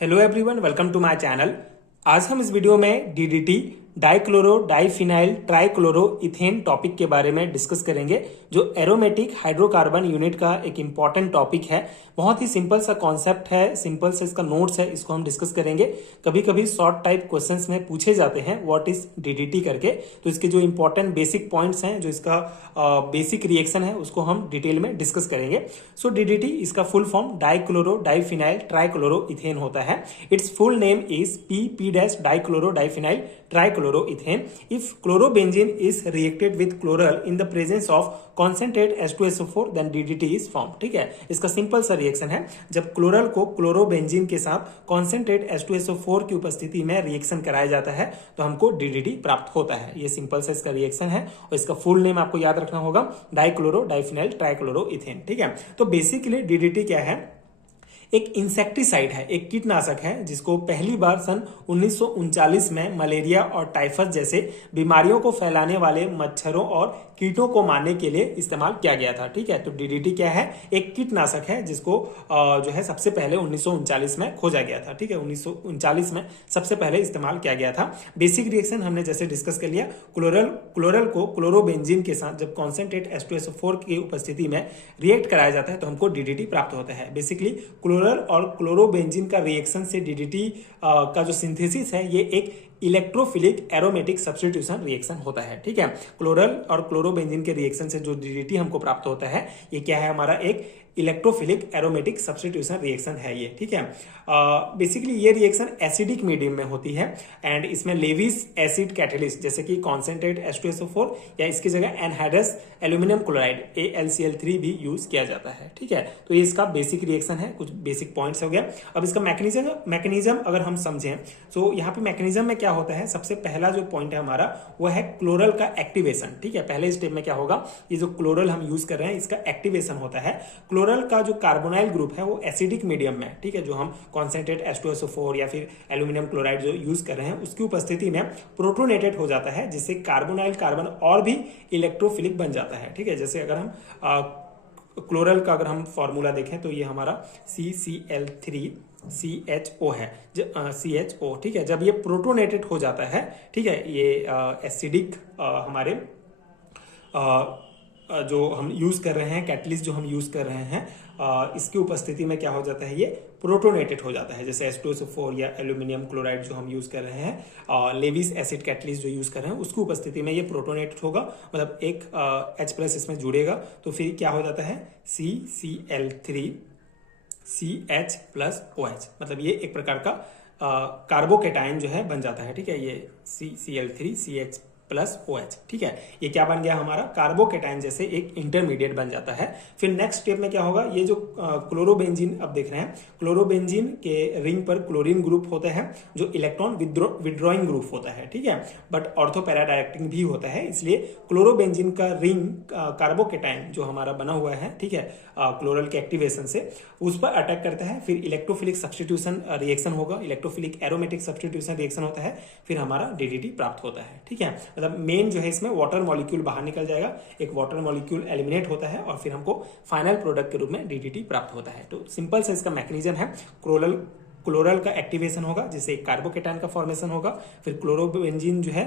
Hello everyone, welcome to my channel. आज हम इस वीडियो में DDT dichloro diphenyl trichloro ethane topic के बारे में डिस्कस करेंगे, जो एरोमेटिक हाइड्रोकार्बन यूनिट का एक इंपॉर्टेंट टॉपिक है। बहुत ही सिंपल सा कॉन्सेप्ट है, सिंपल से इसका नोट्स है, इसको हम डिस्कस करेंगे। कभी कभी शॉर्ट टाइप क्वेश्चंस में पूछे जाते हैं व्हाट इज डीडीटी करके, तो इसके जो इंपॉर्टेंट बेसिक पॉइंट्स हैं, जो इसका बेसिक रिएक्शन है, उसको हम डिटेल में डिस्कस करेंगे। सो डीडीटी, इसका full form dichloro diphenyl trichloro ethane होता है। It's full name is P dichloro diphenyl trichloroethane. If chlorobenzene is reacted with chloral in the presence of concentrate H2SO4 then DDT is formed. ठीक है, इसका simple सा reaction है। जब chloral को chlorobenzene के साथ कॉन्सेंट्रेट H2SO4 की उपस्थिति में रिएक्शन कराया जाता है तो हमको DDT प्राप्त होता है। ये सिंपल सा इसका रिएक्शन है और इसका फुल नेम आपको याद रखना होगा, डाइक्लोरो डाइफिनाइल ट्राइक्लोरोइथेन। ठीक है, तो बेसिकली DDT क्या है? एक इंसेक्टिसाइड है, एक कीटनाशक है, जिसको पहली बार सन 1939 में मलेरिया और टाइफस जैसे बीमारियों को फैलाने वाले मच्छरों और कीटों को मारने के लिए इस्तेमाल किया गया था। ठीक है, तो डीडीटी क्या है? एक कीटनाशक है, जिसको जो है सबसे पहले 1939 में खोजा गया था। ठीक है, 1939 में सबसे पहले इस्तेमाल किया गया था। बेसिक रिएक्शन हमने जैसे डिस्कस कर लिया, क्लोरल को क्लोरोबेंजीन के साथ जब कॉन्सेंट्रेट H2SO4 की उपस्थिति में रिएक्ट कराया जाता है तो हमको डीडीटी प्राप्त होता है। बेसिकली क्लोरल और क्लोरोबेंजीन का रिएक्शन से डीडीटी का जो सिंथेसिस है, ये एक इलेक्ट्रोफिलिक एरोमेटिक सब्स्टिट्यूशन रिएक्शन होता है। ठीक है, क्लोरल और क्लोरोबेंजीन के रिएक्शन से जो डीडीटी हमको प्राप्त होता है, ये क्या है? हमारा एक इलेक्ट्रोफिलिक एरोमेटिक सब्स्टिट्यूशन रिएक्शन है ये। ठीक है, बेसिकली ये रिएक्शन एसिडिक मीडियम में होती है एंड इसमें लेविस एसिड कैटलिस्ट जैसे कि कॉन्सेंट्रेट H2SO4 या इसकी जगह एनहाइड्रस एल्यूमिनियम क्लोराइड AlCl3 भी यूज किया जाता है। ठीक है, तो ये इसका बेसिक रिएक्शन है, कुछ बेसिक पॉइंट्स हो गया। अब इसका मैकेनिज्म अगर हम समझें तो यहाँ पे मैकेनिज्म में क्या होता है? सबसे पहला जो पॉइंट है हमारा, वो है क्लोरल का एक्टिवेशन। ठीक है, पहले स्टेप में क्या होगा? ये जो क्लोरल हम यूज कर रहे हैं, इसका एक्टिवेशन होता है। क्लोरल का जो कार्बोनाइल ग्रुप है वो एसिडिक मीडियम में, ठीक है, जो हम कॉन्सेंट्रेट H2SO4 या फिर एल्यूमिनियम क्लोराइड जो यूज कर रहे हैं, उसकी उपस्थिति में प्रोटोनेटेड हो जाता है, जिससे कार्बोनाइल कार्बन और भी इलेक्ट्रोफिलिक बन जाता है। ठीक है, जैसे अगर हम क्लोरल का अगर हम फॉर्मूला देखें तो ये हमारा CCl3 CHO है, CHO। ठीक है, जब ये प्रोटोनेटेड हो जाता है, ठीक है, ये एसिडिक हमारे जो हम यूज कर रहे हैं, कैटलिस्ट जो हम यूज कर रहे हैं, इसकी उपस्थिति में क्या हो जाता है? ये प्रोटोनेटेड हो जाता है। जैसे H2SO4 या एल्यूमिनियम क्लोराइड जो हम यूज कर रहे हैं, लेविस एसिड कैटलिस्ट जो यूज कर रहे हैं, उसकी उपस्थिति में ये प्रोटोनेटेड होगा, मतलब एक H+ इसमें जुड़ेगा, तो फिर क्या हो जाता है? CCl3 CH+OH, मतलब ये एक प्रकार का कार्बोकेटाइन जो है बन जाता है। ठीक है, ये CCl3 CH+OH। ठीक है, ये क्या बन गया? हमारा कार्बोकेटाइन जैसे एक इंटरमीडिएट बन जाता है। फिर नेक्स्ट स्टेप में क्या होगा? ये जो क्लोरोबेंजीन अब देख रहे हैं, क्लोरोबेंजीन के रिंग पर क्लोरीन ग्रुप होता है, जो इलेक्ट्रॉन विड्रॉइंग ग्रुप होता है। ठीक है, बट ऑर्थो पैरा डायरेक्टिंग भी होता है, इसलिए क्लोरोबेंजीन का रिंग कार्बोकेटाइन जो हमारा बना हुआ है, ठीक है, क्लोरल के एक्टिवेशन से उस पर अटैक करता है। फिर इलेक्ट्रोफिलिक सब्स्टिट्यूशन रिएक्शन होगा, इलेक्ट्रोफिलिक एरोमेटिक सब्स्टिट्यूशन रिएक्शन होता है, फिर हमारा डीडीटी प्राप्त होता है। ठीक है, मतलब मेन जो है इसमें वाटर मॉलिक्यूल बाहर निकल जाएगा, एक वाटर मॉलिक्यूल एलिमिनेट होता है और फिर हमको फाइनल प्रोडक्ट के रूप में डीडीटी प्राप्त होता है। तो सिंपल से इसका मैकेनिज्म है, क्लोरल का एक्टिवेशन होगा, जिससे एक कार्बोकेटाइन का फॉर्मेशन होगा। फिर क्लोरोबेंजीन जो है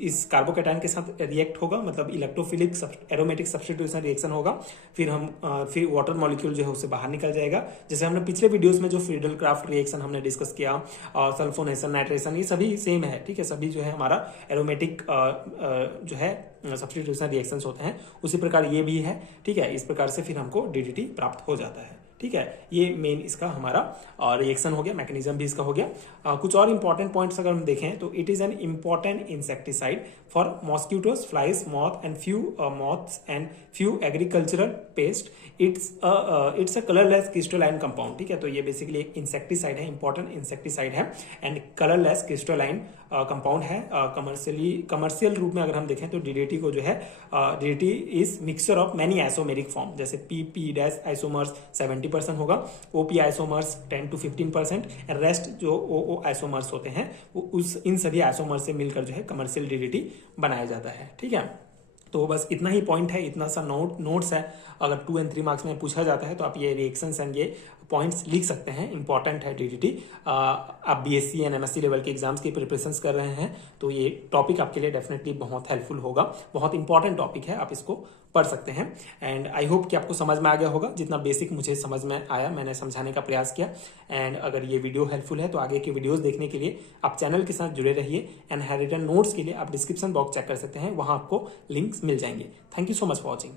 इस कार्बोकेटाइन के साथ रिएक्ट होगा, मतलब इलेक्ट्रोफिलिक एरोमेटिक सब्स्टिट्यूशन रिएक्शन होगा। फिर वाटर मॉलिक्यूल जो है उससे बाहर निकल जाएगा। जैसे हमने पिछले वीडियोस में जो फ्रीडल क्राफ्ट रिएक्शन हमने डिस्कस किया, सल्फोनेशन, नाइट्रेशन, ये सभी सेम है। ठीक है, सभी जो है हमारा एरोमेटिक जो है सब्स्टिट्यूशन रिएक्शंस होते हैं, उसी प्रकार ये भी है। ठीक है, इस प्रकार से फिर हमको डीडीटी प्राप्त हो जाता है। ठीक है, ये मेन इसका हमारा रिएक्शन हो गया, मैकेनिज्म भी इसका हो गया। कुछ और इंपॉर्टेंट पॉइंट्स अगर हम देखें तो it is an important insecticide for mosquitoes, flies, moth and few agricultural paste. It's a colourless crystalline compound. ठीक है, तो ये बेसिकली एक इंसेक्टिसाइड है, इंपॉर्टेंट इंसेक्टिसाइड है एंड कलरलेस क्रिस्टलाइन कंपाउंड है। कमर्शियल रूप में अगर हम देखें तो डीडीटी को जो है, DDT is mixture of many isomeric form, जैसे PP- आइसोमर्स 70% होगा, OP आइसोमर्स 10 to 15%, रेस्ट जो OO आइसोमर्स होते हैं वो इन सभी आइसोमर्स से मिलकर जो है कमर्शियल डीडीटी बनाया जाता है। ठीक है, तो बस इतना ही पॉइंट है, इतना सा नोट्स है। अगर 2 and 3 मार्क्स में पूछा जाता है तो आप ये रिएक्शंस एंड ये पॉइंट्स लिख सकते हैं। इंपॉर्टेंट है डीडीटी। आप बीएससी एंड एमएससी लेवल के एग्जाम्स की प्रिपरेशन कर रहे हैं तो ये टॉपिक आपके लिए डेफिनेटली बहुत हेल्पफुल होगा। बहुत इंपॉर्टेंट टॉपिक है, आप इसको पढ़ सकते हैं। एंड आई होप कि आपको समझ में आ गया होगा। जितना बेसिक मुझे समझ में आया मैंने समझाने का प्रयास किया। एंड अगर ये वीडियो हेल्पफुल है तो आगे के वीडियोस देखने के लिए आप चैनल के साथ जुड़े रहिए। एंड हैंड रिटन नोट्स के लिए आप डिस्क्रिप्शन बॉक्स चेक कर सकते हैं, वहां आपको लिंक्स मिल जाएंगे। Thank you so much for watching.